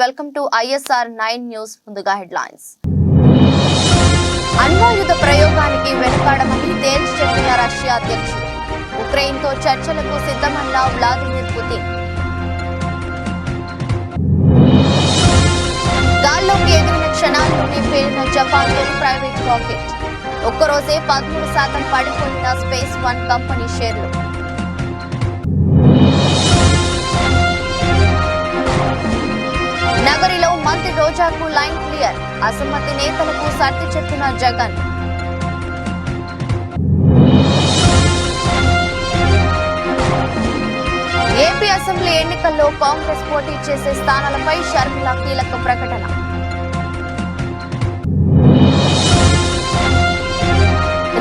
Welcome to ISR 9 news. ముందుగా headlines. అణ్వాయుధ ప్రయోగానికి వెనుకాడమని తేల్చి చెప్పిన రష్యా అధ్యక్షుడు. ఉక్రెయిన్తో చర్చలకు సిద్ధమన్న వ్లాదిమిర్ పుతిన్. గాల్లోకి ఎగిరిన క్షణాల్లోనే పేలిన జపాన్ తొలి ప్రైవేట్ రాకెట్. ఒక్కరోజే 13% పడిపోయిన స్పేస్ వన్ కంపెనీ షేర్లు. నగరిలో మంత్రి రోజాకు లైన్ క్లియర్. అసమ్మతి నేతలకు సర్ది చెప్పిన జగన్. ఏపీ అసెంబ్లీ ఎన్నికల్లో కాంగ్రెస్ పోటీ చేసే స్థానాలపై షర్మిల కీలక ప్రకటన.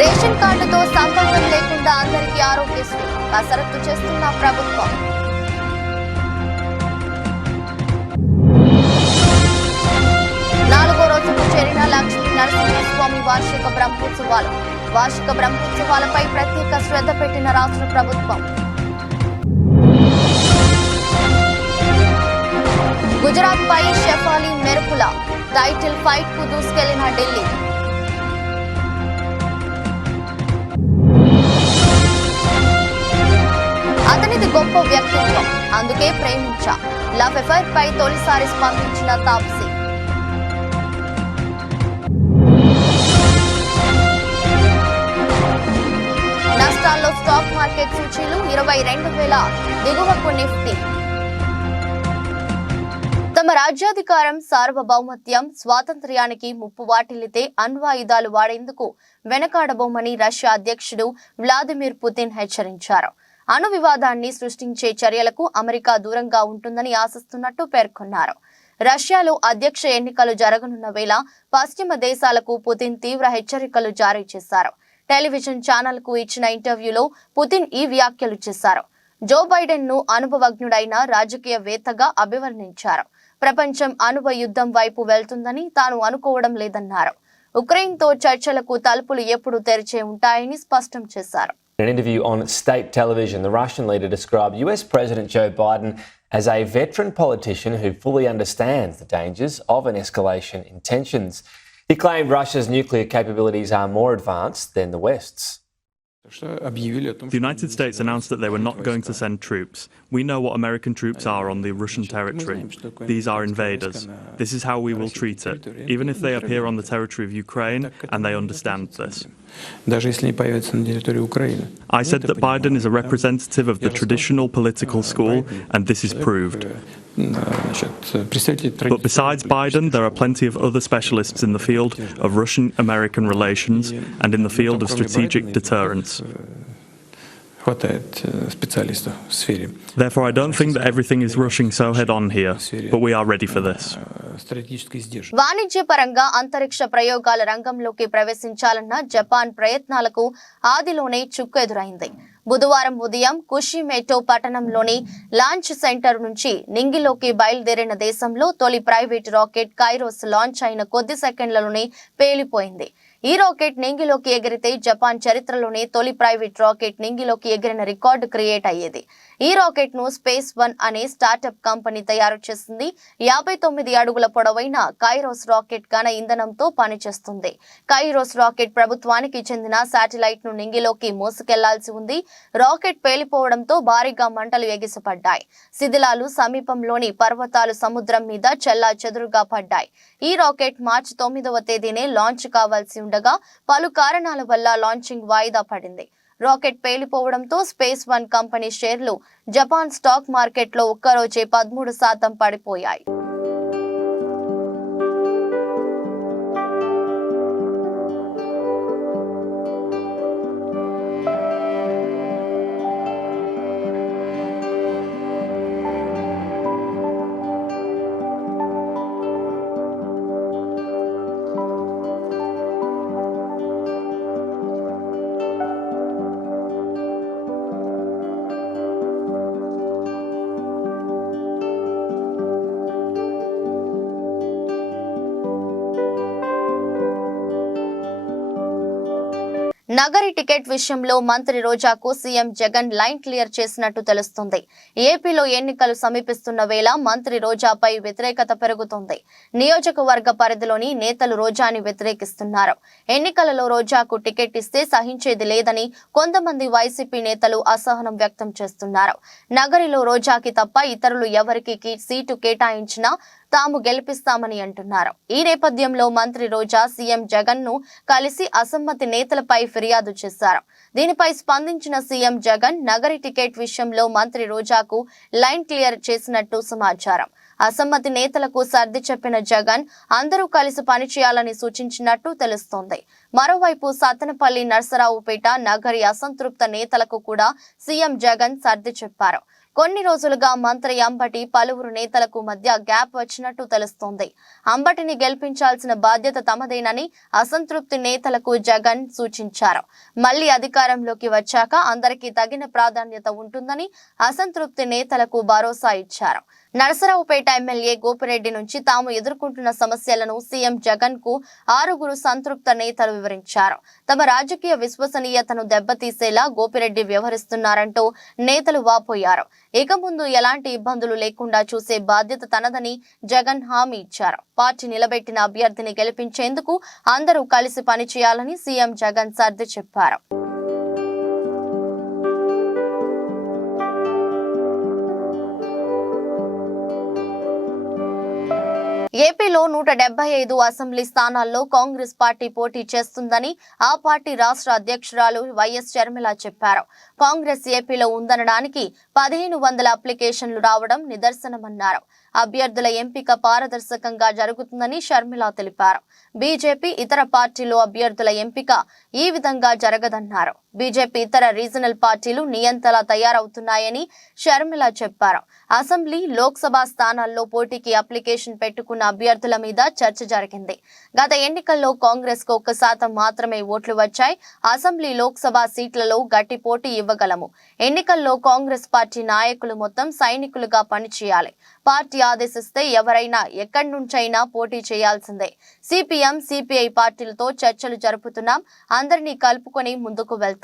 రేషన్ కార్డుతో సంబంధం లేకుండా అందరికీ ఆరోగ్యశ్రీ కసరత్తు చేస్తున్న ప్రభుత్వం. చేరిన లక్ష్మీ నరసింహస్వామి వార్షిక బ్రహ్మోత్సవాలపై ప్రత్యేక శ్రద్ధ పెట్టిన రాష్ట్ర ప్రభుత్వం. గుజరాత్ పై షెఫాలి మెరుపుల టైటిల్ ఫైట్ కు దూసుకెళ్లిన ఢిల్లీ. అతనిది గొప్ప వ్యక్తిత్వం, అందుకే ప్రేమించా. లవ్ ఎఫైర్ పై తొలిసారి స్పందించిన తాప్సీ. నష్టాల్లో స్టాక్ మార్కెట్ సూచీలు 22,000 దిగువకు నిఫ్టీ. తమ రాజ్యాధికారం, సార్వభౌమత్యం, స్వాతంత్ర్యానికి ముప్పు వాటిల్లితే అణ్వాయుధాలు వాడేందుకు వెనకాడబోమని రష్యా అధ్యక్షుడు వ్లాదిమిర్ పుతిన్ హెచ్చరించారు. అణు వివాదాన్ని సృష్టించే చర్యలకు అమెరికా దూరంగా ఉంటుందని ఆశిస్తున్నట్టు పేర్కొన్నారు. రష్యాలో అధ్యక్ష ఎన్నికలు జరగనున్న వేళ పశ్చిమ దేశాలకు పుతిన్ తీవ్ర హెచ్చరికలు జారీ చేశారు. టెలివిజన్ ఛానల్ కు ఇచ్చిన ఇంటర్వ్యూలో పుతిన్ ఈ వ్యాఖ్యలు చేశారు. జో బైడెన్ ను అనుభవజ్ఞుడైన రాజకీయవేత్తగా అభివర్ణించారు. ప్రపంచం అణువ యుద్ధం వైపు వెళ్తుందని తాను అనుకోవడం లేదన్నారు. ఉక్రెయిన్తో చర్చలకు తలుపులు ఎప్పుడు తెరిచే ఉంటాయని స్పష్టం చేశారు. In an interview on state television, the Russian leader described US President Joe Biden as a veteran politician who fully understands the dangers of an escalation in tensions. He claimed Russia's nuclear capabilities are more advanced than the West's. The United States announced that they were not going to send troops. We know what American troops are on the Russian territory. These are invaders. This is how we will treat it, even if they appear on the territory of Ukraine and they understand this. I said that Biden is a representative of the traditional political school, and this is proved. But besides Biden, there are plenty of other specialists in the field of Russian-American relations and in the field of strategic deterrence. Therefore, I don't think that everything is rushing so head-on here, but we are ready for this. వాణిజ్యపరంగా అంతరిక్ష ప్రయోగాల రంగంలోకి ప్రవేశించాలన్న Japan ప్రయత్నాలకు ఆదిలోనే చుక్కు ఎదురైంది. బుధవారం ఉదయం కుషిమేటో పట్టణంలోని లాంచ్ సెంటర్ నుంచి నింగిలోకి బయలుదేరిన దేశంలో తొలి ప్రైవేట్ రాకెట్ కైరోస్ లాంచ్ అయిన కొద్ది సెకండ్లలోనే పేలిపోయింది. ఈ రాకెట్ నింగిలోకి ఎగిరితే జపాన్ చరిత్రలోనే తొలి ప్రైవేట్ రాకెట్ నింగిలోకి ఎగిరిన రికార్డు క్రియేట్ అయ్యేది. ఈ రాకెట్ ను స్పేస్ వన్ అనే స్టార్టప్ కంపెనీ తయారు చేసింది. 59 అడుగుల పొడవైన కైరోస్ రాకెట్ ఘన ఇంధనంతో పనిచేస్తుంది. కైరోస్ రాకెట్ ప్రభుత్వానికి చెందిన శాటిలైట్ ను నింగిలోకి మోసుకెళ్లాల్సి ఉంది. రాకెట్ పేలిపోవడంతో భారీగా మంటలు ఎగిసిపడ్డాయి. శిథిలాలు సమీపంలోని పర్వతాలు సముద్రం మీద చెల్లా చెదురుగా పడ్డాయి. ఈ రాకెట్ మార్చి 9వ తేదీనే లాంచ్ కావాల్సి ఉండగా పలు కారణాల వల్ల లాంచింగ్ వాయిదా పడింది. రాకెట్ పేలిపోవడంతో స్పేస్ వన్ కంపెనీ షేర్లు జపాన్ స్టాక్ మార్కెట్లో ఒక్కరోజే 13% పడిపోయాయి. నగరి టికెట్ విషయంలో మంత్రి రోజాకు సీఎం జగన్ లైన్ క్లియర్ చేసినట్టు తెలుస్తుంది. ఏపీలో ఎన్నికలు సమీపిస్తున్న వేళ మంత్రి రోజాపై వ్యతిరేకత పెరుగుతోంది. నియోజకవర్గ పరిధిలోని నేతలు రోజాని వ్యతిరేకిస్తున్నారు. ఎన్నికలలో రోజాకు టికెట్ ఇస్తే సహించేది లేదని కొంతమంది వైసీపీ నేతలు అసహనం వ్యక్తం చేస్తున్నారు. నగరిలో రోజాకి తప్ప ఇతరులు ఎవరికి సీటు కేటాయించినా తాము గెలిపిస్తామని అంటున్నారు. ఈ నేపథ్యంలో మంత్రి రోజా సీఎం జగన్ ను కలిసి అసమ్మతి నేతలపై ఫిర్యాదు చేశారు. దీనిపై స్పందించిన సీఎం జగన్ నగరి టికెట్ విషయంలో మంత్రి రోజాకు లైన్ క్లియర్ చేసినట్టు సమాచారం. అసమ్మతి నేతలకు సర్ది చెప్పిన జగన్ అందరూ కలిసి పనిచేయాలని సూచించినట్టు తెలుస్తోంది. మరోవైపు సత్తెనపల్లి, నర్సరావుపేట నగరి అసంతృప్త నేతలకు కూడా సీఎం జగన్ సర్ది చెప్పారు. కొన్ని రోజులుగా మంత్రి అంబటి పలువురు నేతలకు మధ్య గ్యాప్ వచ్చినట్టు తెలుస్తోంది. అంబటిని గెలిపించాల్సిన బాధ్యత తమదేనని అసంతృప్తి నేతలకు జగన్ సూచించారు. మళ్లీ అధికారంలోకి వచ్చాక అందరికీ తగిన ప్రాధాన్యత ఉంటుందని అసంతృప్తి నేతలకు భరోసా ఇచ్చారు. నరసరావుపేట ఎమ్మెల్యే గోపిరెడ్డి నుంచి తాము ఎదుర్కొంటున్న సమస్యలను సీఎం జగన్ కు 6 సంతృప్త నేతలు వివరించారు. తమ రాజకీయ విశ్వసనీయతను దెబ్బతీసేలా గోపిరెడ్డి వ్యవహరిస్తున్నారంటూ నేతలు వాపోయారు. ఇక ముందు ఎలాంటి ఇబ్బందులు లేకుండా చూసే బాధ్యత తనదని జగన్ హామీ ఇచ్చారు. పార్టీ నిలబెట్టిన అభ్యర్థిని గెలిపించేందుకు అందరూ కలిసి పనిచేయాలని సీఎం జగన్ సర్ది చెప్పారు. ఏపీలో 175 అసెంబ్లీ స్థానాల్లో కాంగ్రెస్ పార్టీ పోటీ చేస్తుందని ఆ పార్టీ రాష్ట్ర అధ్యక్షురాలు వైఎస్ షర్మిల చెప్పారు. కాంగ్రెస్ ఏపీలో ఉందనడానికి 1500 అప్లికేషన్లు రావడం నిదర్శనమన్నారు. అభ్యర్థుల ఎంపిక పారదర్శకంగా జరుగుతుందని షర్మిల తెలిపారు. బీజేపీ ఇతర పార్టీలు అభ్యర్థుల ఎంపిక ఈ విధంగా జరగదన్నారు. బీజేపీ ఇతర రీజనల్ పార్టీలు నియంతలా తయారవుతున్నాయని షర్మిల చెప్పారు. అసెంబ్లీ, లోక్సభ స్థానాల్లో పోటీకి అప్లికేషన్ పెట్టుకున్న అభ్యర్థుల మీద చర్చ జరిగింది. గత ఎన్నికల్లో కాంగ్రెస్ కు 1% మాత్రమే ఓట్లు వచ్చాయి. అసెంబ్లీ, లోక్సభ సీట్లలో గట్టి పోటీ ఇవ్వగలము. ఎన్నికల్లో కాంగ్రెస్ పార్టీ నాయకులు మొత్తం సైనికులుగా పనిచేయాలి. పార్టీ ఆదేశిస్తే ఎవరైనా ఎక్కడి నుంచైనా పోటీ చేయాల్సిందే. సిపిఎం, సిపిఐ పార్టీలతో చర్చలు జరుపుతున్నాం. అందరినీ కలుపుకొని ముందుకు వెళ్తాం.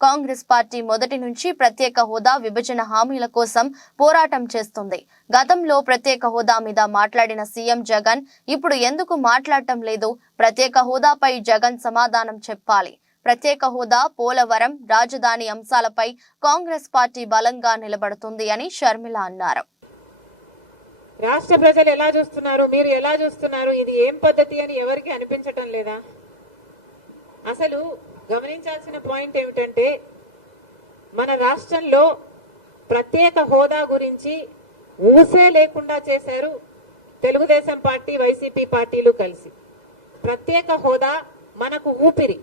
కాంగ్రెస్ పార్టీ మొదటి నుంచి ప్రత్యేక హోదా, విభజన హామీల కోసం పోరాటం చేస్తుంది. గతంలో ప్రత్యేక హోదా మీద మాట్లాడిన సీఎం జగన్ ఇప్పుడు ఎందుకు మాట్లాడటం లేదు? ప్రత్యేక హోదాపై జగన్ సమాధానం చెప్పాలి. ప్రత్యేక హోదా, పోలవరం, రాజధాని అంశాలపై కాంగ్రెస్ పార్టీ బలంగా నిలబడుతుంది అని షర్మిల అన్నారు. రాష్ట్ర ప్రజలు ఎలా చూస్తున్నారు, మీరు ఎలా చూస్తున్నారు, ఇది ఏం పద్ధతి అని ఎవరికి అనిపించటం లేదా? అసలు గమనించాల్సిన పాయింట్ ఏమిటంటే మన రాష్ట్రంలో ప్రత్యేక హోదా గురించి ఊసే లేకుండా చేశారు తెలుగుదేశం పార్టీ, వైసీపీ పార్టీలు కలిసి. ప్రత్యేక హోదా మనకు ఊపిరి.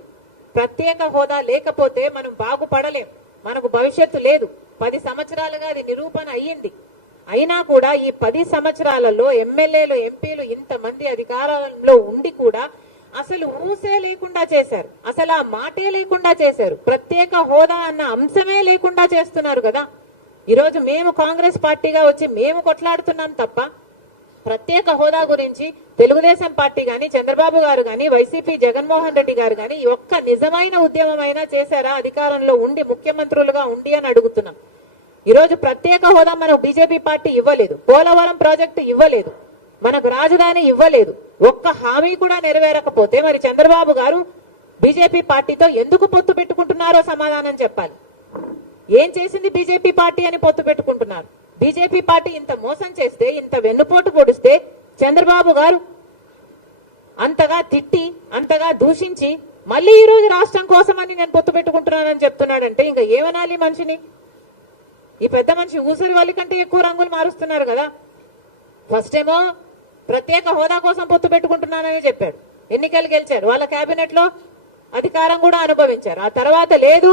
ప్రత్యేక హోదా లేకపోతే మనం బాగుపడలేం, మనకు భవిష్యత్తు లేదు. 10 సంవత్సరాలుగా అది నిరూపణ అయ్యింది. అయినా కూడా ఈ 10 సంవత్సరాలలో ఎమ్మెల్యేలు, ఎంపీలు ఇంతమంది అధికారంలో ఉండి కూడా అసలు ఊసే లేకుండా చేశారు. అసలు ఆ మాటే లేకుండా చేశారు. ప్రత్యేక హోదా అన్న అంశమే లేకుండా చేస్తున్నారు కదా. ఈరోజు మేము కాంగ్రెస్ పార్టీగా వచ్చి మేము కొట్లాడుతున్నాం తప్ప ప్రత్యేక హోదా గురించి తెలుగుదేశం పార్టీ గాని, చంద్రబాబు గారు గాని, వైసీపీ జగన్మోహన్ రెడ్డి గారు గాని ఒక్క నిజమైన ఉద్యమమైనా చేశారా అధికారంలో ఉండి, ముఖ్యమంత్రులుగా ఉండి అని అడుగుతున్నాం. ఈరోజు ప్రత్యేక హోదా మనకు బీజేపీ పార్టీ ఇవ్వలేదు. పోలవరం ప్రాజెక్టు ఇవ్వలేదు. మనకు రాజధాని ఇవ్వలేదు. ఒక్క హామీ కూడా నెరవేరకపోతే మరి చంద్రబాబు గారు బీజేపీ పార్టీతో ఎందుకు పొత్తు పెట్టుకుంటున్నారో సమాధానం చెప్పాలి. ఏం చేసింది బీజేపీ పార్టీ అని పొత్తు పెట్టుకుంటున్నారు? బీజేపీ పార్టీ ఇంత మోసం చేస్తే, ఇంత వెన్నుపోటు పొడిస్తే చంద్రబాబు గారు అంతగా తిట్టి, అంతగా దూషించి మళ్ళీ ఈ రోజు రాష్ట్రం కోసమని నేను పొత్తు పెట్టుకుంటున్నానని చెప్తున్నాడంటే ఇంకా ఏమనాలి మనిషిని? ఈ పెద్ద మనిషి ఊసరి వాళ్ళ కంటే ఎక్కువ రంగులు మారుస్తున్నారు కదా. ఫస్ట్ ఏమో ప్రత్యేక హోదా కోసం పొత్తు పెట్టుకుంటున్నానని చెప్పాడు. ఎన్నికలు గెలిచారు. వాళ్ళ కేబినెట్ లో అధికారం కూడా అనుభవించారు. ఆ తర్వాత లేదు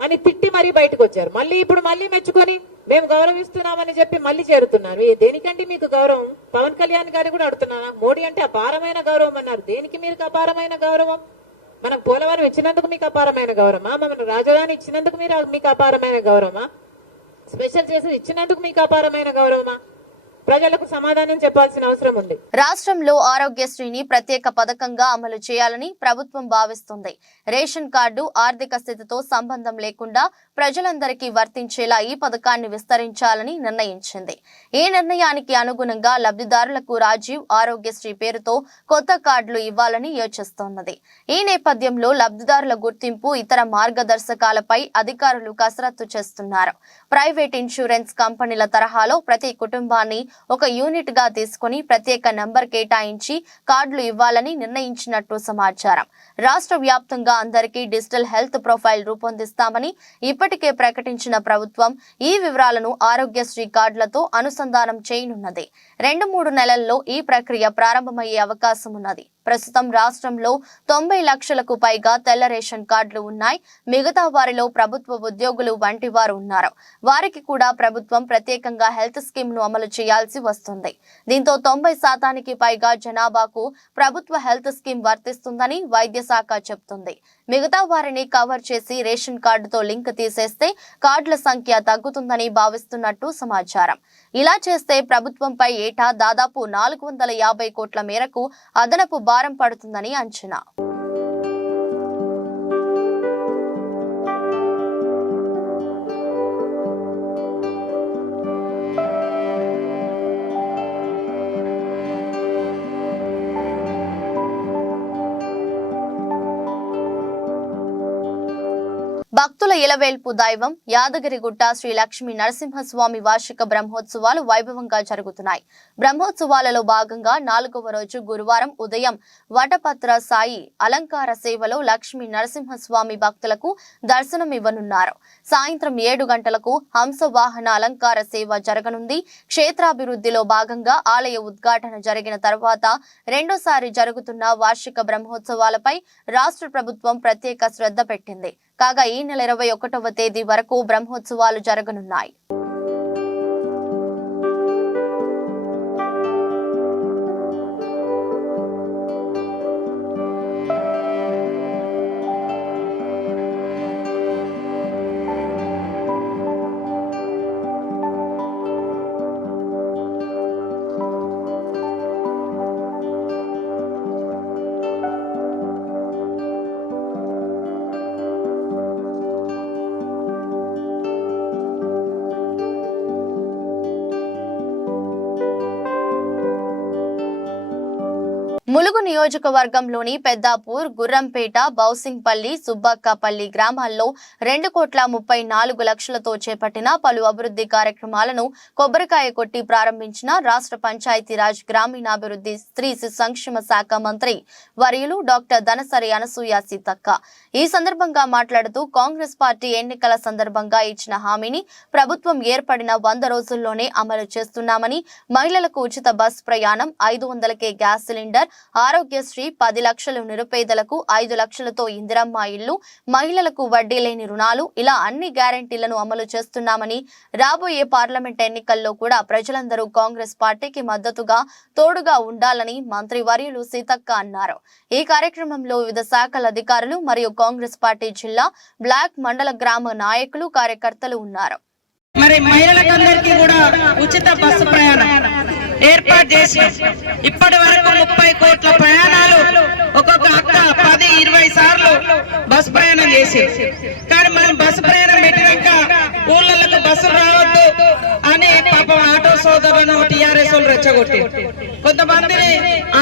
అని తిట్టి మరీ బయటకు వచ్చారు. మళ్ళీ ఇప్పుడు మళ్ళీ మెచ్చుకొని మేము గౌరవిస్తున్నామని చెప్పి మళ్ళీ చేరుతున్నారు. దేనికంటే మీకు గౌరవం? పవన్ కళ్యాణ్ గారు కూడా అడుగుతున్నాను. మోడీ అంటే అపారమైన గౌరవం అన్నారు. దేనికి మీకు అపారమైన గౌరవం? మనకు పోలవరం ఇచ్చినందుకు మీకు అపారమైన గౌరవమా? మన రాజధాని ఇచ్చినందుకు మీకు అపారమైన గౌరవమా? స్పెషల్ చేసి ఇచ్చినందుకు మీకు అపారమైన గౌరవమా? ప్రజలకు సమాధానం చెప్పాల్సిన అవసరం ఉంది. రాష్ట్రంలో ఆరోగ్యశ్రీని ప్రత్యేక పథకంగా అమలు చేయాలని ప్రభుత్వం భావిస్తుంది. రేషన్ కార్డు ఆర్థిక స్థితితో సంబంధం లేకుండా ప్రజలందరికీ వర్తించేలా ఈ పథకాన్ని విస్తరించాలని నిర్ణయించింది. ఈ నిర్ణయానికి అనుగుణంగా లబ్ధిదారులకు రాజీవ్ ఆరోగ్యశ్రీ పేరుతో కొత్త కార్డులు ఇవ్వాలని యోచిస్తోన్నది. ఈ నేపథ్యంలో లబ్ధిదారుల గుర్తింపు, ఇతర మార్గదర్శకాలపై అధికారులు కసరత్తు చేస్తున్నారు. ప్రైవేట్ ఇన్సూరెన్స్ కంపెనీల తరహాలో ప్రతి కుటుంబాన్ని ఒక యూనిట్ గా తీసుకుని ప్రత్యేక నంబర్ కేటాయించి కార్డులు ఇవ్వాలని నిర్ణయించినట్టు సమాచారం. రాష్ట్ర వ్యాప్తంగా అందరికీ డిజిటల్ హెల్త్ ప్రొఫైల్ రూపొందిస్తామని ఇప్పటికే ప్రకటించిన ప్రభుత్వం ఈ వివరాలను ఆరోగ్యశ్రీ కార్డులతో అనుసంధానం చేయనున్నది. 2-3 నెలల్లో ఈ ప్రక్రియ ప్రారంభమయ్యే అవకాశం ఉన్నది. ప్రస్తుతం రాష్ట్రంలో 90 లక్షలకు పైగా తెల్ల రేషన్ కార్డులు ఉన్నాయి. మిగతా వారిలో ప్రభుత్వ ఉద్యోగులు వంటి వారు ఉన్నారు. వారికి కూడా ప్రభుత్వం ప్రత్యేకంగా హెల్త్ స్కీమ్ ను అమలు చేయాల్సి వస్తుంది. దీంతో 90% పైగా జనాభాకు ప్రభుత్వ హెల్త్ స్కీమ్ వర్తిస్తుందని వైద్య శాఖ చెబుతుంది. మిగతా వారిని కవర్ చేసి రేషన్ కార్డుతో లింక్ తీసేస్తే కార్డుల సంఖ్య తగ్గుతుందని భావిస్తున్నట్టు సమాచారం. ఇలా చేస్తే ప్రభుత్వంపై ఏటా దాదాపు 450 కోట్ల మేరకు అదనపు భారం పడుతుందని అంచనా. భక్తుల ఇలవేల్పు దైవం యాదగిరిగుట్ట శ్రీ లక్ష్మీ నరసింహస్వామి వార్షిక బ్రహ్మోత్సవాలు వైభవంగా జరుగుతున్నాయి. బ్రహ్మోత్సవాలలో భాగంగా 4వ రోజు గురువారం ఉదయం వటపత్ర సాయి అలంకార సేవలో లక్ష్మీ నరసింహస్వామి భక్తులకు దర్శనం ఇవ్వనున్నారు. సాయంత్రం 7 గంటలకు హంస వాహన అలంకార సేవ జరగనుంది. క్షేత్రాభివృద్ధిలో భాగంగా ఆలయ ఉద్ఘాటన జరిగిన తర్వాత రెండోసారి జరుగుతున్న వార్షిక బ్రహ్మోత్సవాలపై రాష్ట్ర ప్రభుత్వం ప్రత్యేక శ్రద్ధ పెట్టింది. కాగా ఈ నెల 21వ తేదీ వరకు బ్రహ్మోత్సవాలు జరగనున్నాయి. ములుగు నియోజకవర్గంలోని పెద్దాపూర్, గుర్రంపేట, బౌసింగ్పల్లి, సుబ్బక్కపల్లి గ్రామాల్లో 2,34 లక్షలతో చేపట్టిన పలు అభివృద్ధి కార్యక్రమాలను కొబ్బరికాయ కొట్టి ప్రారంభించిన రాష్ట్ర పంచాయతీరాజ్ గ్రామీణాభివృద్ధి స్త్రీ సంక్షేమ శాఖ మంత్రి వర్యులు డాక్టర్ ధనసరి అనసూయ సీతక్క. ఈ సందర్భంగా మాట్లాడుతూ కాంగ్రెస్ పార్టీ ఎన్నికల సందర్భంగా ఇచ్చిన హామీని ప్రభుత్వం ఏర్పడిన 100 రోజుల్లోనే అమలు చేస్తున్నామని, మహిళలకు ఉచిత బస్ ప్రయాణం, 500కే గ్యాస్ సిలిండర్, ఆరోగ్యశ్రీ, 10 లక్షలు నిరుపేదలకు, 5 లక్షలతో ఇందిరమ్మ ఇళ్లు, మహిళలకు వడ్డీ లేని రుణాలు, ఇలా అన్ని గ్యారెంటీలను అమలు చేస్తున్నామని, రాబోయే పార్లమెంట్ ఎన్నికల్లో కూడా ప్రజలందరూ కాంగ్రెస్ పార్టీకి మద్దతుగా తోడుగా ఉండాలని మంత్రి వర్యులు సీతక్క అన్నారు. ఈ కార్యక్రమంలో వివిధ శాఖల అధికారులు మరియు కాంగ్రెస్ పార్టీ జిల్లా, బ్లాక్, మండల, గ్రామ నాయకులు, కార్యకర్తలు ఉన్నారు. మరి మహిళలందరికీ కూడా ఉచిత బస్సు ప్రయాణం ఏర్పాటు చేసి ఇప్పటి వరకు 30 కోట్ల ప్రయాణాలు ఒక్కొక్క అక్క 10-20 సార్లు బస్సు ప్రయాణం చేసి, కానీ మనం బస్సు ప్రయాణం పెట్టినాక ఊళ్ళకు బస్సులు రావద్దు అని పాపం ఆటో సోదరులను టీఆర్ఎస్ వాళ్ళు రెచ్చగొట్టి కొంతమందిని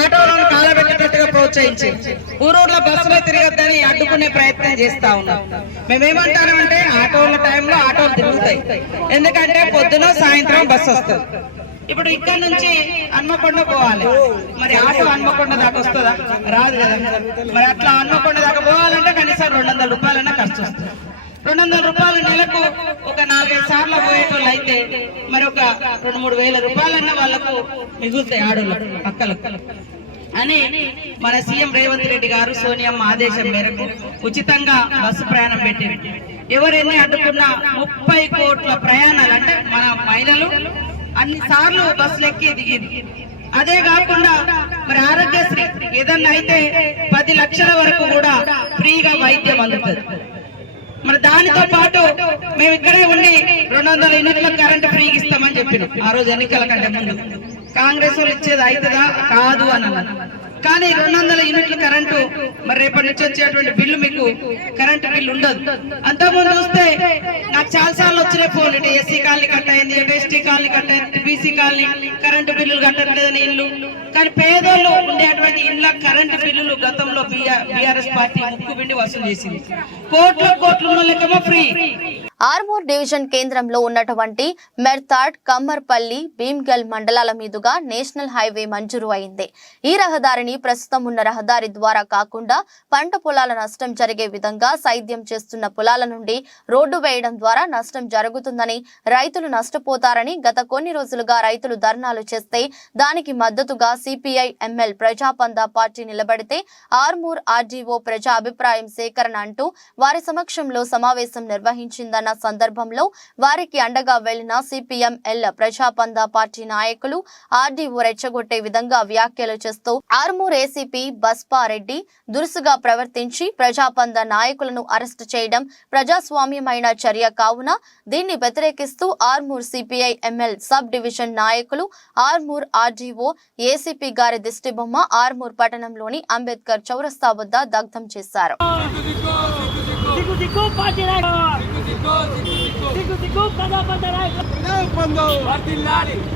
ఆటోలను కాలబెట్టేటట్టుగా ప్రోత్సహించి ఊరూర్లో బస్సులో తిరగద్దని అడ్డుకునే ప్రయత్నం చేస్తా ఉన్నాం. మేమేమంటామంటే ఆటోల టైంలో ఆటోలు తిరుగుతాయి, ఎందుకంటే పొద్దున సాయంత్రం బస్సు వస్తుంది. ఇప్పుడు ఇక్కడ నుంచి హన్మకొండ పోవాలి, మరి ఆటో హన్మకొండ దాకా వస్తుందా? రాదు కదా. మరి అట్లా హన్మకొండ దాకా పోవాలంటే కనీసం 200 రూపాయలన్నా ఖర్చు వస్తుంది. 200 రూపాయలు నెలకు ఒక 4-5 సార్లు పోయేటోళ్ళు అయితే మరి ఒక 2-3 వేల రూపాయలన్నా వాళ్ళకు మిగులుతాయి ఆడోళ్ళకు, అక్కలకు అని మన సీఎం రేవంత్ రెడ్డి గారు సోనియమ్మ ఆదేశం మేరకు ఉచితంగా బస్సు ప్రయాణం పెట్టింది. ఎవరెన్ని అడ్డుకున్నా 30 కోట్ల ప్రయాణాలు అంటే మన మహిళలు అన్ని సార్లు బస్సులు ఎక్కి దిగింది. అదే కాకుండా మరి మరి దానితో పాటు మేము ఇక్కడే ఉండి 200 యూనిట్ల కరెంటు ఫ్రీగా ఇస్తామని చెప్పినాం ఆ రోజు ఎన్నికల కంటే ముందు. కాంగ్రెస్ వాళ్ళు ఇచ్చేది అవుతుందా కాదు అని అన్నారు. కానీ 200 యూనిట్ల కరెంటు మరి రేపటి నుంచి వచ్చేటువంటి బిల్లు మీకు కరెంటు బిల్లు ఉండదు. అంతకుముందు చూస్తే నాకు చాలా సార్లు వచ్చిన ఫోన్లు, ఎస్సీ కాలనీ కట్ అయింది, ఎస్టీ కాలనీ కట్ అయింది, బీసీ కాలనీ కరెంటు బిల్లులు కట్టట్లేదని ఇల్లు. కానీ పేదోళ్ళు ఉండేటువంటి ఇళ్ళ కరెంటు బిల్లులు గతంలో బీఆర్ఎస్ పార్టీ ముక్కుబిండి వసూలు చేసింది. కోట్ల లెక్కమో ఫ్రీ. ఆర్మూర్ డివిజన్ కేంద్రంలో ఉన్నటువంటి మెర్తాడ్, కమ్మర్పల్లి, భీమ్గల్ మండలాల మీదుగా నేషనల్ హైవే మంజూరు అయింది. ఈ రహదారిని ప్రస్తుతం ఉన్న రహదారి ద్వారా కాకుండా పంట పొలాల నష్టం జరిగే విధంగా సైద్యం చేస్తున్న పొలాల నుండి రోడ్డు వేయడం ద్వారా నష్టం జరుగుతుందని, రైతులు నష్టపోతారని గత కొన్ని రోజులుగా రైతులు ధర్నాలు చేస్తే దానికి మద్దతుగా సిపిఐ ఎంఎల్ ప్రజాపందా పార్టీ నిలబడితే ఆర్మూర్ ఆర్డీఓ ప్రజా అభిప్రాయం సేకరణ అంటూ వారి సమక్షంలో సమావేశం నిర్వహించిందన్న సందర్భంలో వారికి అండగా వెళ్లిన సిపిఎం ఎల్ ప్రజాపందా పార్టీ నాయకులు ఆర్డీఓ రెచ్చగొట్టే విధంగా వ్యాఖ్యలు చేస్తూ ఆర్మూర్ ఏసీపీ బస్పారెడ్డి దురుసుగా ప్రవర్తించి ప్రజాపందా నాయకులను అరెస్టు చేయడం ప్రజాస్వామ్యమైన చర్య కావున దీన్ని వ్యతిరేకిస్తూ Armoor CPI ML sub division నాయకులు ఆర్మూర్ ఆర్డీఓ ఏసీపీ గారి దిష్టిబొమ్మ ఆర్మూర్ పట్టణంలోని అంబేద్కర్ చౌరస్తా వద్ద దగ్ధం చేశారు.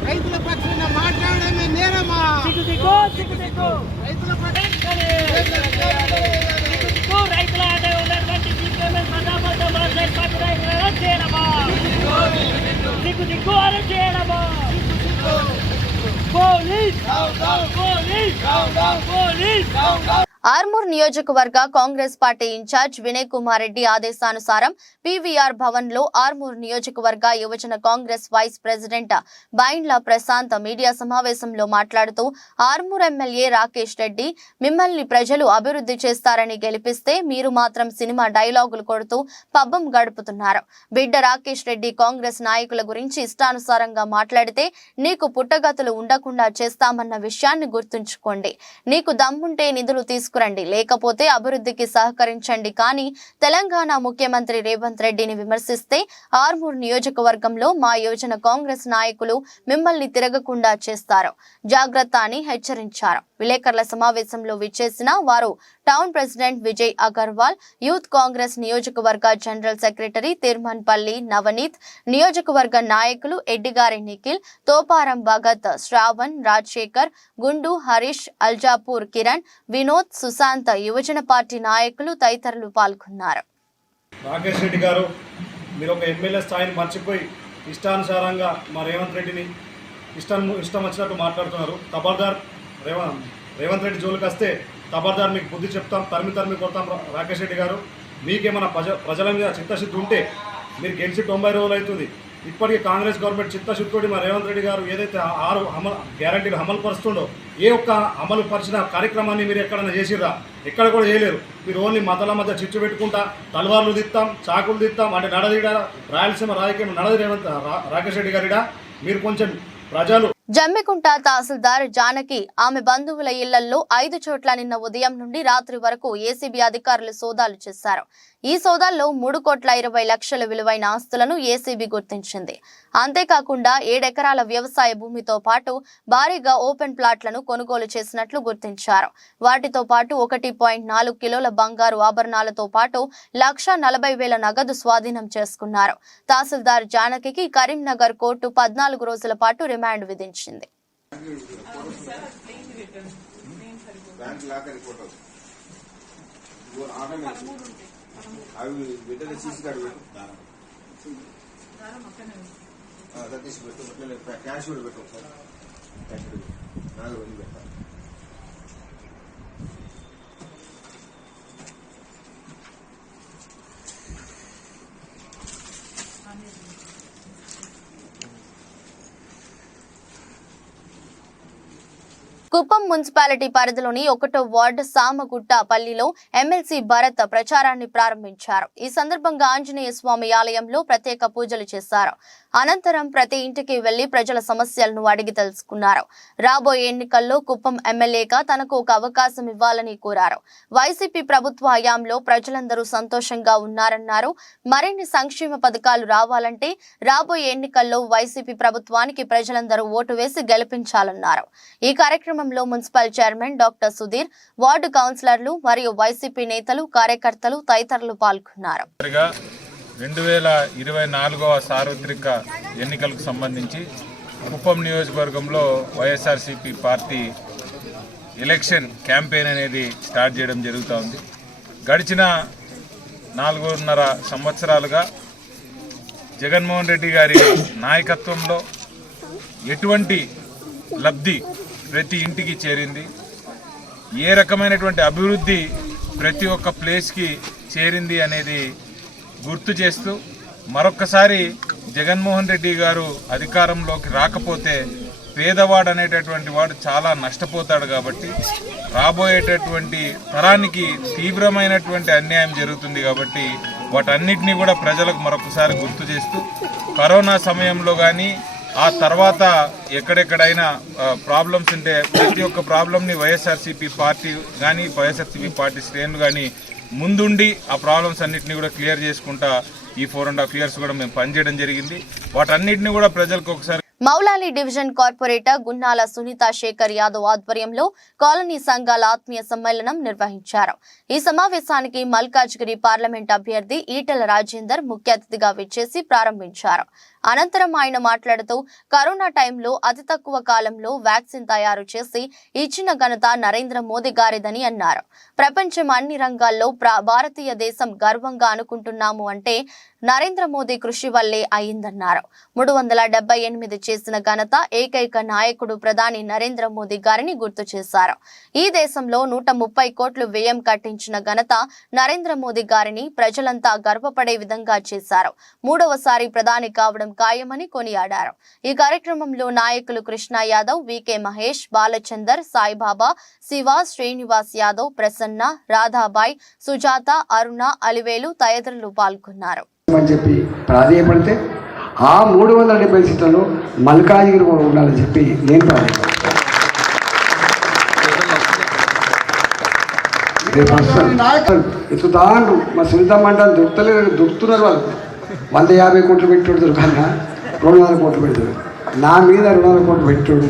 రైతుల పక్షాన మాట్లాడమే నేరమా? రైతుల ఉన్నటువంటి దిక్కు అరెస్ట్ చేయడమా? పోలీస్ ఆర్మూర్ నియోజకవర్గ కాంగ్రెస్ పార్టీ ఇన్ఛార్జ్ వినయ్ కుమార్ రెడ్డి ఆదేశానుసారం పీవీఆర్ భవన్ లో ఆర్మూర్ నియోజకవర్గ యువజన Congress vice president Baindla Prashanth media సమావేశంలో మాట్లాడుతూ ఆర్మూర్ ఎమ్మెల్యే రాకేష్ రెడ్డి మిమ్మల్ని ప్రజలు అభివృద్ధి చేస్తారని గెలిపిస్తే మీరు మాత్రం సినిమా డైలాగులు కొడుతూ పబ్బం గడుపుతున్నారు. బిడ్డ రాకేష్ రెడ్డి కాంగ్రెస్ నాయకుల గురించి ఇష్టానుసారంగా మాట్లాడితే నీకు పుట్టగతులు ఉండకుండా చేస్తామన్న విషయాన్ని గుర్తుంచుకోండి. నీకు దమ్ముంటే నిధులు తీసుకురండి, లేకపోతే అభివృద్ధికి సహకరించండి. కానీ తెలంగాణ ముఖ్యమంత్రి రేవంత్ రెడ్డిని విమర్శిస్తే ఆర్మూర్ నియోజకవర్గంలో మా యువజన కాంగ్రెస్ నాయకులు మిమ్మల్ని తిరగకుండా చేస్తారు, జాగ్రత్త అని హెచ్చరించారు. విలేకరుల సమావేశంలో విచ్చేసిన వారు town president Vijay Agarwal, youth Congress నియోజకవర్గ జనరల్ సెక్రటరీ తిరుమన్పల్లి నవనీత్, నియోజకవర్గ నాయకులు ఎడ్డిగారి నిఖిల్, తోపారం భగత్, శ్రావణ్, రాజశేఖర్, గుండు, హరీష్, అల్జాపూర్ కిరణ్, వినోద్, సుశాంత్, యువజన పార్టీ నాయకులు తదితరులు పాల్గొన్నారు. రాకేష్ రెడ్డి గారు, మీరు ఒక ఎమ్మెల్యే స్థాయిని మర్చిపోయి ఇష్టానుసారంగా మా రేవంత్ రెడ్డిని ఇష్టం వచ్చినట్టు మాట్లాడుతున్నారు. ఖబర్దార్ రేవంత్ రెడ్డి జోలికి వస్తే ఖబర్దార్ మీకు బుద్ధి చెప్తాం, తరిమి కొడతాం. రాకేష్ రెడ్డి గారు, మీకేమైనా ప్రజల మీద చిత్తశుద్ధి ఉంటే మీరు గెలిచి 90 రోజులు అవుతుంది. ఇప్పటికీ కాంగ్రెస్ గవర్నమెంట్ చిత్తశుద్ధితోటి మా రేవంత్ రెడ్డి గారు ఏదైతే 6 గ్యారంటీలు అమలు పరుస్తుండో ఏ ఒక్క అమలు పరిచిన కార్యక్రమాన్ని మీరు ఎక్కడైనా చేసిర్రా? ఎక్కడ కూడా చేయలేరు. మీరు ఓన్లీ మతాల మధ్య చిచ్చు పెట్టుకుంటా తలవార్లు దిస్తాం, చాకులు దిస్తాం అంటే నడదిడ రాయలసీమ రాజకీయం నడది రాకేష్ రెడ్డి గారిడా. మీరు కొంచెం ప్రజలు జమ్మికుంట తహసీల్దార్ జానకి ఆమె బంధువుల ఇళ్లలో 5 చోట్ల నిన్న ఉదయం నుండి రాత్రి వరకు ఏసీబీ అధికారులు సోదాలు చేశారు. ఈ సోదాల్లో 3,20,00,000 విలువైన ఆస్తులను ఏసీబీ గుర్తించింది. అంతేకాకుండా 7 ఎకరాల వ్యవసాయ భూమితో పాటు భారీగా ఓపెన్ ప్లాట్లను కొనుగోలు చేసినట్లు గుర్తించారు. వాటితో పాటు 1.4 కిలోల బంగారు ఆభరణాలతో పాటు 1,40,000 నగదు స్వాధీనం చేసుకున్నారు. తహసీల్దార్ జానకి కరీంనగర్ కోర్టు 14 రోజుల పాటు రిమాండ్ విధించింది. అవి బిడ్డలు సీసీ కార్డు పెట్టు, క్యాష్ కూడా పెట్టు సార్, క్యాష్ నాకు 2 పెట్టాలి. కుప్పం మున్సిపాలిటీ పరిధిలోని 1వ వార్డు సామగుట్టపల్లిలో ఎమ్మెల్సీ భరత్ ప్రచారాన్ని ప్రారంభించారు. ఈ సందర్భంగా ఆంజనేయ స్వామి ఆలయంలో ప్రత్యేక పూజలు చేశారు. అనంతరం ప్రతి ఇంటికి వెళ్లి ప్రజల సమస్యలను అడిగి తెలుసుకున్నారు. రాబోయే ఎన్నికల్లో కుప్పం ఎమ్మెల్యేగా తనకు ఒక అవకాశం ఇవ్వాలని కోరారు. వైసీపీ ప్రభుత్వ హయాంలో ప్రజలందరూ సంతోషంగా ఉన్నారన్నారు. మరిన్ని సంక్షేమ పథకాలు రావాలంటే రాబోయే ఎన్నికల్లో వైసీపీ ప్రభుత్వానికి ప్రజలందరూ ఓటు వేసి గెలిపించాలన్నారు. ఈ కార్యక్రమంలో municipal chairman doctor Sudheer, ward కౌన్సిలర్లు మరియు వైసీపీ నేతలు, కార్యకర్తలు తదితరులు పాల్గొన్నారు. 2024వ సార్వత్రిక ఎన్నికలకు సంబంధించి కుప్పం నియోజకవర్గంలో వైఎస్ఆర్సీపీ పార్టీ ఎలక్షన్ క్యాంపెయిన్ అనేది స్టార్ట్ చేయడం జరుగుతూ ఉంది. గడిచిన 4.5 సంవత్సరాలుగా జగన్మోహన్ రెడ్డి గారి నాయకత్వంలో ఎటువంటి లబ్ధి ప్రతి ఇంటికి చేరింది, ఏ రకమైనటువంటి అభివృద్ధి ప్రతి ఒక్క ప్లేస్కి చేరింది అనేది గుర్తు చేస్తూ మరొక్కసారి జగన్మోహన్ రెడ్డి గారు అధికారంలోకి రాకపోతే పేదవాడు అనేటటువంటి వాడు చాలా నష్టపోతాడు. కాబట్టి రాబోయేటటువంటి తరానికి తీవ్రమైనటువంటి అన్యాయం జరుగుతుంది. కాబట్టి వాటన్నిటినీ కూడా ప్రజలకు మరొకసారి గుర్తు చేస్తూ కరోనా సమయంలో కానీ ఆ తర్వాత ఎక్కడెక్కడైనా ప్రాబ్లమ్స్ ఉంటే ప్రతి ఒక్క ప్రాబ్లంని వైఎస్ఆర్సీపీ పార్టీ కానీ వైఎస్ఆర్సీపీ పార్టీ శ్రేణులు కానీ ముందుండి ఆ ప్రాబ్లమ్స్ అన్నింటినీ కూడా క్లియర్ చేసుకుంటా ఈ 4.5 years కూడా మేము పనిచేయడం జరిగింది. వాటన్నిటిని కూడా ప్రజలకు ఒకసారి మౌలాలి డివిజన్ కార్పొరేటర్ గున్నాల సునీత శేఖర్ యాదవ్ ఆధ్వర్యంలో కాలనీ సంఘాల ఆత్మీయ సమ్మేళనం నిర్వహించారు. ఈ సమావేశానికి మల్కాజ్గిరి పార్లమెంట్ అభ్యర్థి ఈటెల రాజేందర్ ముఖ్య అతిథిగా విచ్చేసి ప్రారంభించారు. అనంతరం ఆయన మాట్లాడుతూ కరోనా టైంలో అతి తక్కువ కాలంలో వ్యాక్సిన్ తయారు చేసి ఇచ్చిన ఘనత నరేంద్ర మోదీ గారిదని అన్నారు. ప్రపంచం అన్ని రంగాల్లో భారతీయ దేశం గర్వంగా అనుకుంటున్నాము అంటే నరేంద్ర మోదీ కృషి వల్లే అయిందన్నారు. 378 చేసిన ఘనత ఏకైక నాయకుడు ప్రధాని నరేంద్ర మోదీ గారిని గుర్తు చేశారు. ఈ దేశంలో 130 కోట్లు వ్యయం కట్టించిన ఘనత నరేంద్ర మోదీ గారిని ప్రజలంతా గర్వపడే విధంగా చేశారు. 3వసారి ప్రధాని కావడం ఖాయమని కొనియాడారు. ఈ కార్యక్రమంలో నాయకులు కృష్ణ యాదవ్, వికే మహేష్, బాలచందర్, సాయిబాబా, శివ, శ్రీనివాస్ యాదవ్, ప్రసన్న, రాధాబాయ్, సుజాత, అరుణ, అలివేలు తదితరులు పాల్గొన్నారు. అని చెప్పి ప్రాధేయపడితే ఆ 370 సీట్లలో మల్కాజ్గిరి కూడా ఉండాలని చెప్పి నేను ఎత్తుతాండ్రు. మా సునీత మండలం దొరుకుతున్నారు వాళ్ళు. 150 కోట్లు పెట్టుడు దొరకన్నా 200 కోట్లు పెడతాడు. నా మీద 200 కోట్లు పెట్టుడు,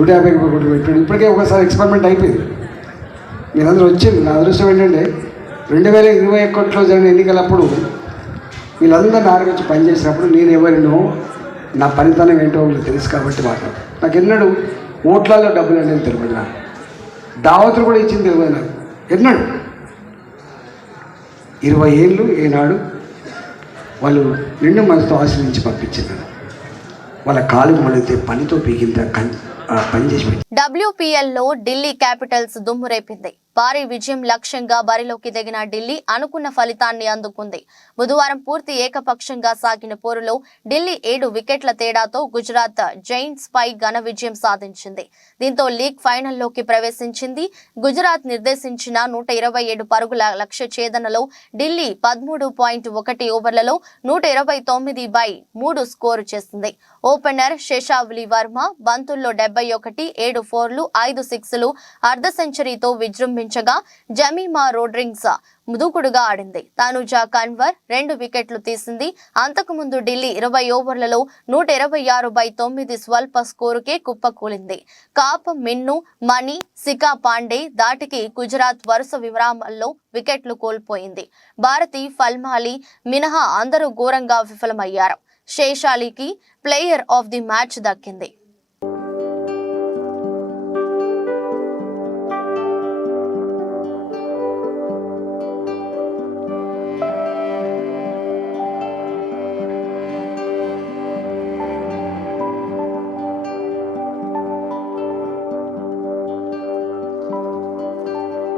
150 కోట్లు పెట్టుడు. ఇప్పటికే ఒకసారి ఎక్స్పెరిమెంట్ అయిపోయింది. మీరందరూ వచ్చింది. నా అదృష్టం ఏంటంటే 2021లో జరిగిన ఎన్నికలప్పుడు వీళ్ళందరూ నాలుగు వచ్చి పనిచేసినప్పుడు నేను ఎవరినో నా పనితనం ఏంటో వీళ్ళు తెలుసు కాబట్టి మాట్లాడు. నాకు ఎన్నడూ ఓట్లలో డబ్బులు అనేది తెలియదు. నాకు దావతులు కూడా ఇచ్చింది తెలియదు. నాకు ఎన్నడు 20 ఏళ్ళు ఏనాడు వాళ్ళు నిండు మనసుతో ఆశ్రయించి పంపించినారు. వాళ్ళ కాలు మళ్ళీ పనితో పీకింత పనిచేసి WPLలో ఢిల్లీ క్యాపిటల్స్ దుమ్మురేపింది. భారీ విజయం లక్ష్యంగా బరిలోకి దిగిన ఢిల్లీ అనుకున్న ఫలితాన్ని అందుకుంది. బుధవారం పూర్తి ఏకపక్షంగా సాగిన పోరులో ఢిల్లీ 7 వికెట్ల తేడాతో గుజరాత్ జైంట్స్ పై ఘన విజయం సాధించింది. దీంతో లీగ్ ఫైనల్లోకి ప్రవేశించింది. గుజరాత్ నిర్దేశించిన 127 పరుగుల లక్ష్య ఛేదనలో ఢిల్లీ 13.1 ఓవర్లలో 129/3 స్కోరు చేసింది. ఓపెనర్ శేషావలి వర్మ బంతుల్లో 71, 7 4లు, 5 6లు, అర్ధ సెంచరీతో విజృంభించగా జమీమా రోడ్రింగ్స్ దూకుడుగా ఆడింది. తనుజా కన్వర్ 2 వికెట్లు తీసింది. అంతకుముందు ఢిల్లీ 20 ఓవర్లలో 126/9 స్వల్ప స్కోరుకే కుప్పకూలింది. కాప్, మిన్ను, మణి, సికా పాండే దాటికి గుజరాత్ వరుస విరామాల్లో వికెట్లు కోల్పోయింది. భారతి, ఫల్మాలి మినహా అందరూ ఘోరంగా విఫలమయ్యారు. శేషాలికి ప్లేయర్ ఆఫ్ ది మ్యాచ్ దక్కింది.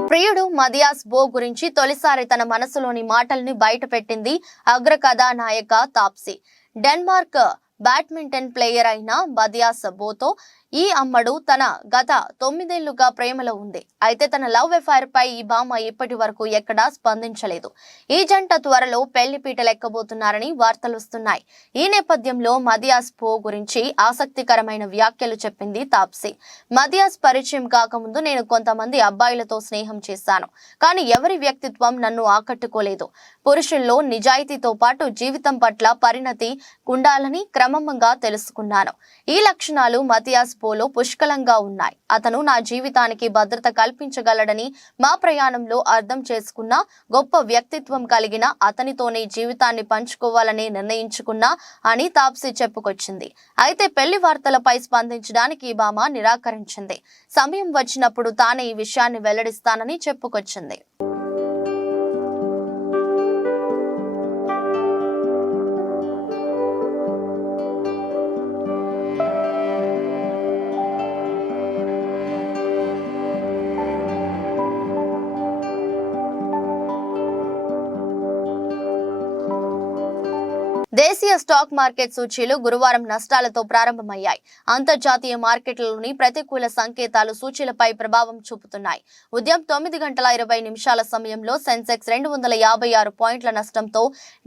ప్రియుడు మదియాస్ బో గురించి తొలిసారి తన మనసులోని మాటల్ని బయటపెట్టింది అగ్ర కథానాయక తాప్సీ. డెన్మార్క్ బ్యాడ్మింటన్ ప్లేయర్ అయిన మదియాస్ బోతో ఈ అమ్మడు తన గత 9 ఏళ్లుగా ప్రేమలో ఉంది. అయితే తన లవ్ అఫైర్ పై ఈ భామ ఇప్పటి వరకు ఎక్కడా స్పందించలేదు. ఈ జంట త్వరలో పెళ్లి పీటలెక్కబోతున్నారని వార్తలు వస్తున్నాయి. ఈ నేపథ్యంలో మదియాస్ పో గురించి ఆసక్తికరమైన వ్యాఖ్యలు చెప్పింది తాప్సీ. మదియాస్ పరిచయం కాకముందు నేను కొంతమంది అబ్బాయిలతో స్నేహం చేశాను. కానీ ఎవరి వ్యక్తిత్వం నన్ను ఆకట్టుకోలేదు. పురుషుల్లో నిజాయితీతో పాటు జీవితం పట్ల పరిణతి ఉండాలని క్రమంగా తెలుసుకున్నాను. ఈ లక్షణాలు మతియాస్ పోలో పుష్కలంగా ఉన్నాయి. అతను నా జీవితానికి భద్రత కల్పించగలడని మా ప్రయాణంలో అర్థం చేసుకున్న గొప్ప వ్యక్తిత్వం కలిగిన అతనితోనే జీవితాన్ని పంచుకోవాలని నిర్ణయించుకున్నా అని తాప్సీ చెప్పుకొచ్చింది. అయితే పెళ్లి వార్తలపై స్పందించడానికి ఈ భామ నిరాకరించింది. సమయం వచ్చినప్పుడు తానే ఈ విషయాన్ని వెల్లడిస్తానని చెప్పుకొచ్చింది. దేశీయ స్టాక్ మార్కెట్ సూచీలు గురువారం నష్టాలతో ప్రారంభమయ్యాయి. అంతర్జాతీయ మార్కెట్లలోని ప్రతికూల సంకేతాలు సూచీలపై ప్రభావం చూపుతున్నాయి. ఉదయం 9:20 సమయంలో సెన్సెక్స్ 256 పాయింట్ల నష్టంతో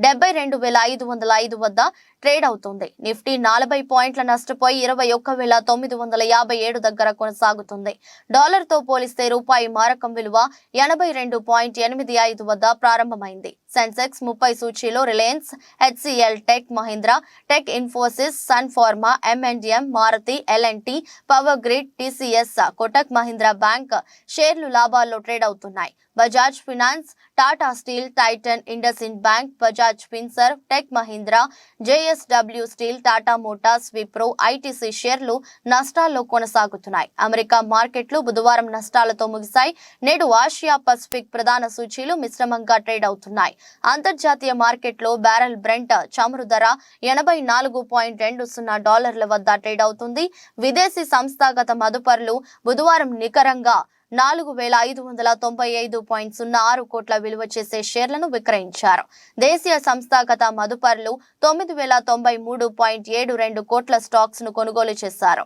72,505 వద్ద ట్రేడ్ అవుతుంది. నిఫ్టీ 40 పాయింట్ల నష్టపోయి 21,957 దగ్గర కొనసాగుతుంది. డాలర్తో పోలిస్తే రూపాయి మారకం విలువ 82.85 వద్ద ప్రారంభమైంది. సెన్సెక్స్ 30 సూచీలో Reliance, HCL, Tech Mahindra, tech Infosys, Sun Pharma, M&M, Maruti, L&T, Power Grid, TCS, Kotak Mahindra Bank షేర్లు లాభాల్లో ట్రేడ్ అవుతున్నాయి. బజాజ్ ఫినాన్స్, టాటా స్టీల్, టైటన్, ఇండస్ఇండ్ బ్యాంక్, బజాజ్ ఫిన్సర్వ్, టెక్ మహీంద్రా, JSW స్టీల్, టాటా మోటార్స్, విప్రో, ITC షేర్లు నష్టాల్లో కొనసాగుతున్నాయి. అమెరికా మార్కెట్లు బుధవారం నష్టాలతో ముగిశాయి. నేడు ఆసియా పసిఫిక్ ప్రధాన సూచీలు మిశ్రమంగా ట్రేడ్ అవుతున్నాయి. అంతర్జాతీయ మార్కెట్లో బ్యారెల్ బ్రెంట్ చమురు ధర $84.20 వద్ద ట్రేడ్ అవుతుంది. విదేశీ సంస్థాగత మదుపరులు బుధవారం నికరంగా 4,595.06 కోట్ల విలువ చేసే షేర్లను విక్రయించారు. దేశీయ సంస్థాగత మదుపరులు 9,093.72 కోట్ల స్టాక్స్ ను కొనుగోలు చేశారు.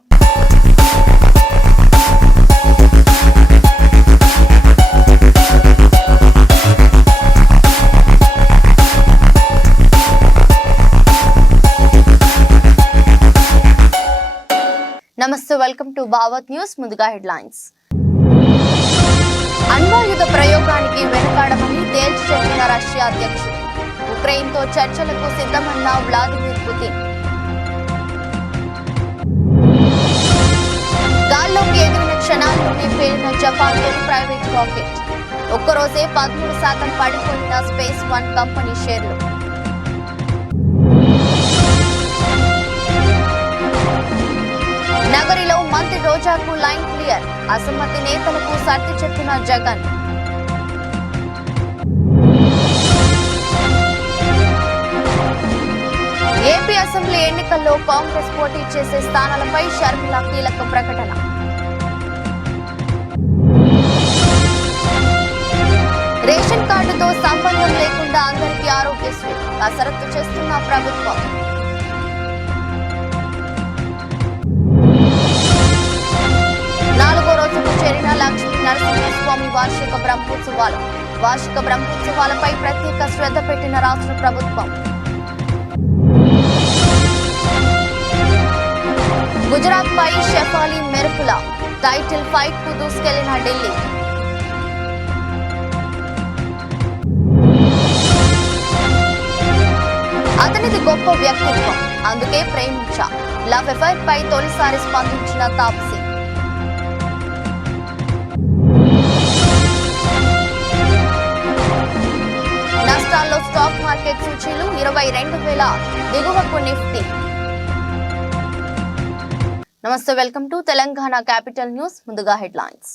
నమస్తే, వెల్కమ్ టు భావత్ న్యూస్. ముందుగా హెడ్లైన్స్. అణ్వాయుధ ప్రయోగానికి వెనుకాడమని తేల్చి చెప్పిన రష్యా అధ్యక్షుడు. ఉక్రెయిన్తో చర్చలకు సిద్ధమన్న వ్లాదిమిర్ పుతిన్. గాల్లోకి ఎగిరిన క్షణాల్లోనే పేలిన జపాన్ తొలి ప్రైవేట్ రాకెట్. ఒక్కరోజే 13% పడిపోయిన స్పేస్ వన్ కంపెనీ షేర్లు. నగరిలో మంత్రి రోజాకు లైన్ క్లియర్. అసమ్మతి నేతలకు సర్ది చెప్పిన జగన్. ఏపీ అసెంబ్లీ ఎన్నికల్లో కాంగ్రెస్ పోటీ చేసే స్థానాలపై షర్మిల కీలక ప్రకటన. రేషన్ కార్డుతో సంబంధం లేకుండా అందరికీ ఆరోగ్యశ్రీ కసరత్తు చేస్తున్న ప్రభుత్వం. చేరిన లక్ష్మీ నరసింహస్వామి వార్షిక బ్రహ్మోత్సవాలపై ప్రత్యేక శ్రద్ధ పెట్టిన రాష్ట్ర ప్రభుత్వం. గుజరాత్ పై షెఫాలి మెరుపుల టైటిల్ ఫైట్ కు దూసుకెళ్లిన ఢిల్లీ. అతనిది గొప్ప వ్యక్తిత్వం, అందుకే ప్రేమించా. లవ్ అఫైర్ పై తొలిసారి స్పందించిన తాప్సీ. నష్టాల్లో స్టాక్ మార్కెట్ సూచీలు 22,000 దిగువకు నిఫ్టీ. నమస్తే, welcome to Telangana capital news. ముందుగా హెడ్లైన్స్.